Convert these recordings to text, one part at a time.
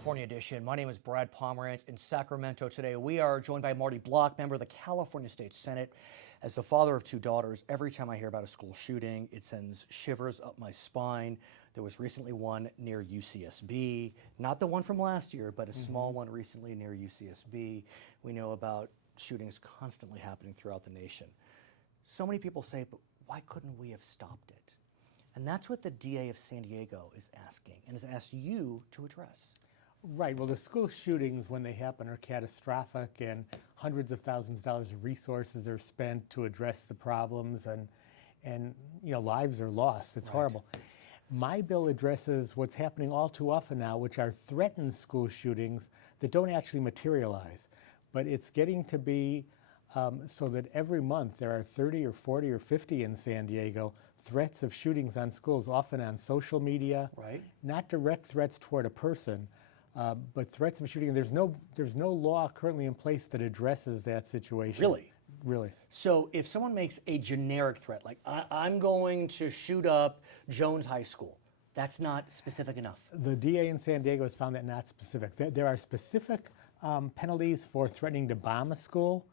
California edition. My name is Brad Pomerance in Sacramento today. We are joined by Marty, member of the California State Senate. As the father of 2 daughters, every time I hear about a school shooting, it sends shivers up my spine. There was recently one near UCSB, not the one from last year, but a small one recently near UCSB. We know about shootings constantly happening throughout the nation. So many people say, but why couldn't we have stopped it? And that's what the DA of San Diego is asking and has asked you to address. Right. Well, the school shootings, when they happen, are catastrophic, and hundreds of thousands of dollars of resources are spent to address the problems, and lives are lost. It's horrible. My bill addresses what's happening all too often now, which are threatened school shootings that don't actually materialize. But it's getting to be so that every month there are 30 or 40 or 50 in San Diego threats of shootings on schools, often on social media. Right. Not direct threats toward a person, but threats of shooting. There's no law currently in place that addresses that situation. Really? Really. So if someone makes a generic threat, like I'm going to shoot up Jones High School, that's not specific enough. The DA in San Diego has found that not specific. There are specific penalties for threatening to bomb a school,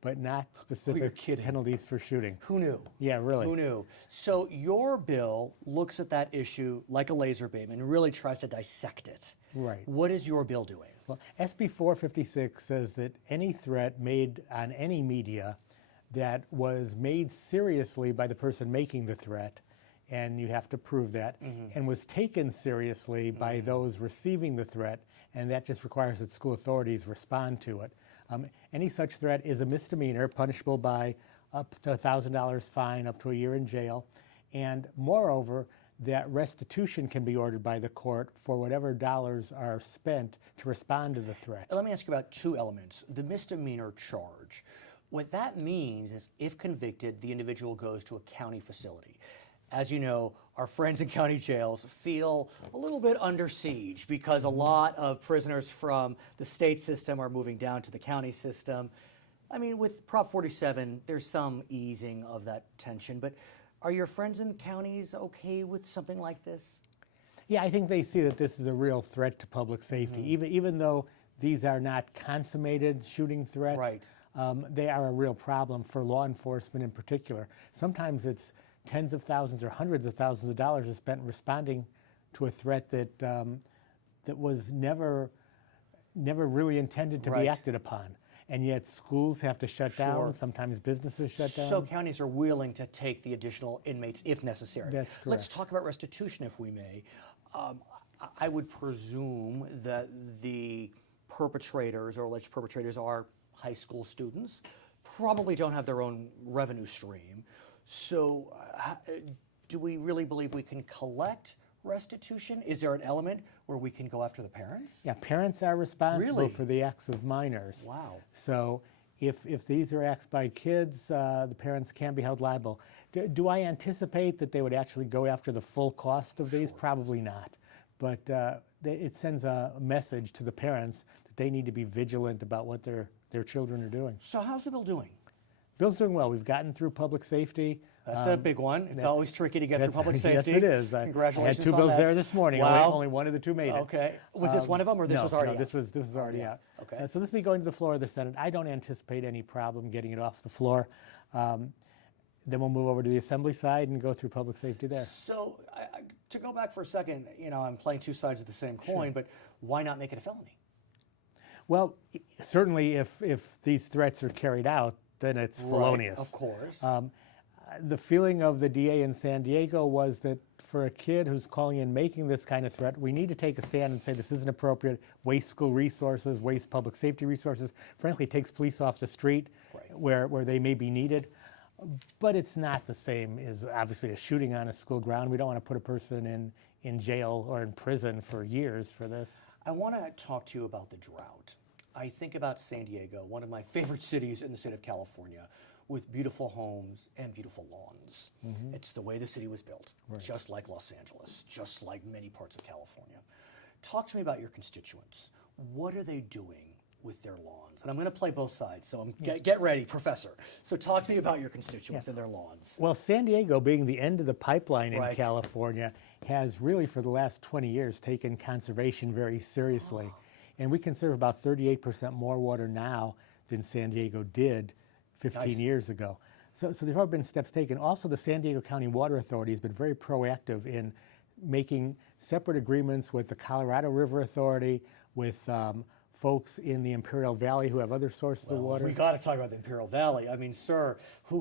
but not specific penalties for shooting. Who knew? Yeah, really. Who knew? So your bill looks at that issue like a laser beam and really tries to dissect it. Right. What is your bill doing? Well, SB 456 says that any threat made on any media that was made seriously by the person making the threat, and you have to prove that, and was taken seriously by those receiving the threat, and that just requires that school authorities respond to it. Any such threat is a misdemeanor, punishable by up to $1,000 fine, up to a year in jail, and moreover, that restitution can be ordered by the court for whatever dollars are spent to respond to the threat. Let me ask you about 2 elements. The misdemeanor charge. What that means is if convicted, the individual goes to a county facility. As you know, our friends in county jails feel a little bit under siege because a lot of prisoners from the state system are moving down to the county system. I mean, with Prop 47, there's some easing of that tension, but are your friends in counties okay with something like this? Yeah, I think they see that this is a real threat to public safety. Even though these are not consummated shooting threats, they are a real problem for law enforcement in particular. Sometimes it's tens of thousands or hundreds of thousands of dollars are spent responding to a threat that that was never really intended to be acted upon. And yet schools have to shut down, sometimes businesses shut down. So counties are willing to take the additional inmates if necessary. That's correct. Let's talk about restitution, if we may. I would presume that the perpetrators or alleged perpetrators are high school students, probably don't have their own revenue stream. So do we really believe we can collect restitution? Is there an element where we can go after the parents? Yeah, parents are responsible for the acts of minors. Wow. So if these are acts by kids, the parents can be held liable. Do I anticipate that they would actually go after the full cost of these? Probably not. But it sends a message to the parents that they need to be vigilant about what their children are doing. So how's the bill doing? Bill's doing well. We've gotten through public safety. That's a big one. It's always tricky to get through public safety. Yes, it is. Congratulations I had 2 bills there this morning. Wow. Only one of the 2 made it. Okay. Was this one of them, or this was already out? This was already out. Okay. So this will be going to the floor of the Senate. I don't anticipate any problem getting it off the floor. Then we'll move over to the Assembly side and go through public safety there. So to go back for a second, I'm playing 2 sides of the same coin, but why not make it a felony? Well, certainly if these threats are carried out, then it's felonious. Of course. The feeling of the DA in San Diego was that for a kid who's calling in making this kind of threat, we need to take a stand and say this isn't appropriate, waste school resources, waste public safety resources. Frankly, it takes police off the street where they may be needed. But it's not the same as obviously a shooting on a school ground. We don't want to put a person in jail or in prison for years for this. I want to talk to you about the drought. I think about San Diego, one of my favorite cities in the state of California, with beautiful homes and beautiful lawns. It's the way the city was built, just like Los Angeles, just like many parts of California. Talk to me about your constituents. What are they doing with their lawns? And I'm going to play both sides, so get ready, Professor. So talk to me about your constituents and their lawns. Well, San Diego, being the end of the pipeline in California, has really for the last 20 years taken conservation very seriously. And we conserve about 38% more water now than San Diego did 15 years ago. So there have been steps taken. Also, the San Diego County Water Authority has been very proactive in making separate agreements with the Colorado River Authority, with folks in the Imperial Valley who have other sources of water. We got to talk about the Imperial Valley. I mean, sir,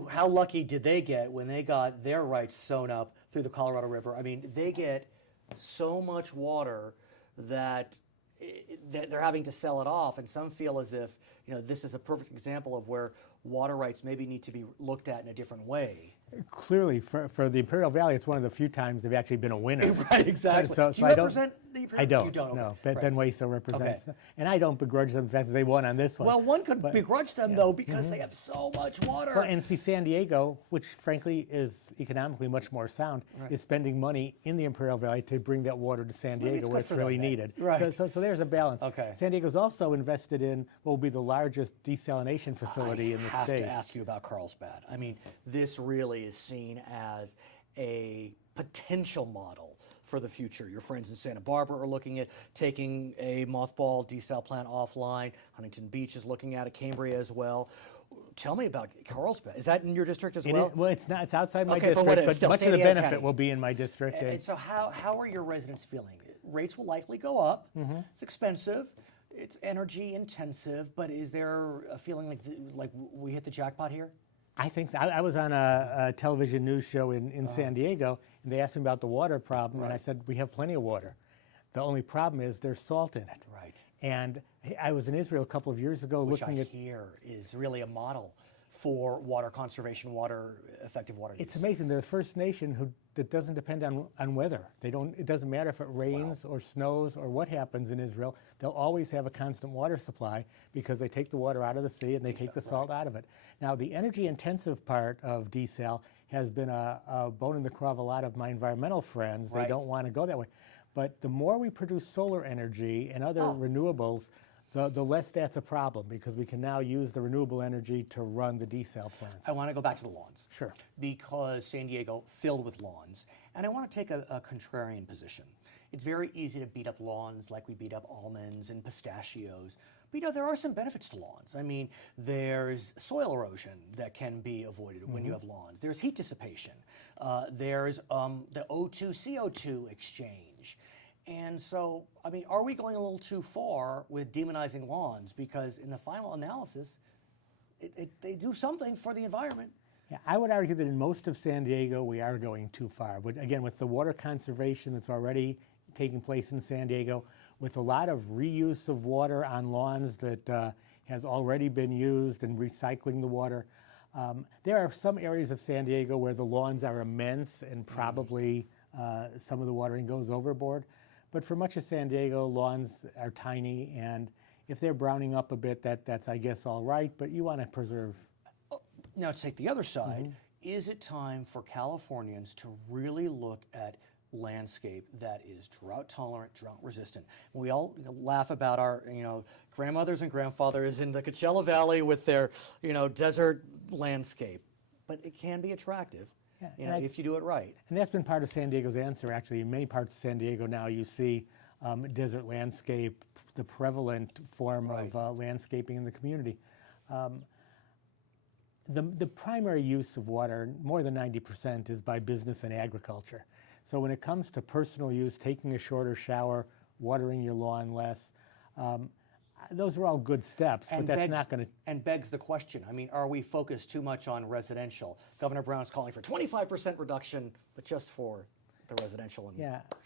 how lucky did they get when they got their rights sewn up through the Colorado River? I mean, they get so much water that they're having to sell it off, and some feel as if, you know, this is a perfect example of where water rights maybe need to be looked at in a different way. Clearly, for the Imperial Valley, it's one of the few times they've actually been a winner. Right, exactly. So Do you I don't- represent the Imperial? I don't. You don't? No, Okay. Ben Right. Wayso represents, and I don't begrudge them the fact that they won on this one. Well, one could begrudge them, though, because they have so much water. Well, and see, San Diego, which frankly is economically much more sound, is spending money in the Imperial Valley to bring that water to San maybe Diego it's where good it's for really them then. needed. Right. So there's a balance. Okay. San Diego's also invested in what will be the largest desalination facility in the I have state. to ask you about Carlsbad. I mean, this really is seen as a potential model for the future. Your friends in Santa Barbara are looking at taking a mothball desal plant offline. Huntington Beach is looking at it, Cambria as well. Tell me about Carlsbad. Is that in your district as well? Well, it's not. It's outside my Okay, but district, what is? but Still much of San the Diego benefit County. will be in my district. And so how are your residents feeling? Rates will likely go up. It's expensive. It's energy intensive, but is there a feeling like we hit the jackpot here? I think so. I was on a television news show in San Diego, and they asked me about the water problem, and I said, we have plenty of water. The only problem is there's salt in it. Right. And I was in Israel a couple of years ago Which looking I at. hear is really a model for water conservation, effective water use. It's amazing. They're the first nation that doesn't depend on weather. It doesn't matter if it rains or snows or what happens in Israel. They'll always have a constant water supply because they take the water out of the sea and they take the salt out of it. Now, the energy-intensive part of desal has been a bone in the craw of a lot of my environmental friends. They don't want to go that way. But the more we produce solar energy and other renewables, the less that's a problem, because we can now use the renewable energy to run the desal plants. I want to go back to the lawns. Sure. Because San Diego filled with lawns. And I want to take a contrarian position. It's very easy to beat up lawns like we beat up almonds and pistachios. But, you know, there are some benefits to lawns. I mean, there's soil erosion that can be avoided when you have lawns. There's heat dissipation. There's the O2, CO2 exchange. And so, I mean, are we going a little too far with demonizing lawns? Because in the final analysis, they do something for the environment. Yeah, I would argue that in most of San Diego, we are going too far. But again, with the water conservation that's already taking place in San Diego, with a lot of reuse of water on lawns that has already been used and recycling the water, there are some areas of San Diego where the lawns are immense and probably some of the watering goes overboard. But for much of San Diego, lawns are tiny, and if they're browning up a bit, that's I guess all right, but you want to preserve. Now, to take the other side, is it time for Californians to really look at landscape that is drought tolerant, drought resistant? We all laugh about our, grandmothers and grandfathers in the Coachella Valley with their, desert landscape, but it can be attractive. Yeah, if you do it right. And that's been part of San Diego's answer, actually. In many parts of San Diego now, you see desert landscape, the prevalent form of landscaping in the community. The primary use of water, more than 90%, is by business and agriculture. So when it comes to personal use, taking a shorter shower, watering your lawn less, those are all good steps, but that's not going to... And begs the question, I mean, are we focused too much on residential? Governor Brown's calling for 25% reduction, but just for the residential and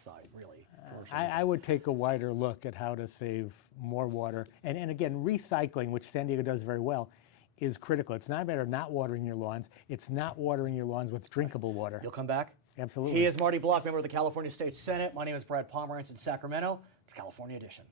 side, really. I would take a wider look at how to save more water. And again, recycling, which San Diego does very well, is critical. It's not a matter of not watering your lawns. It's not watering your lawns with drinkable water. You'll come back? Absolutely. He is Marty Block, member of the California State Senate. My name is Brad Pomerance in Sacramento. It's California Edition.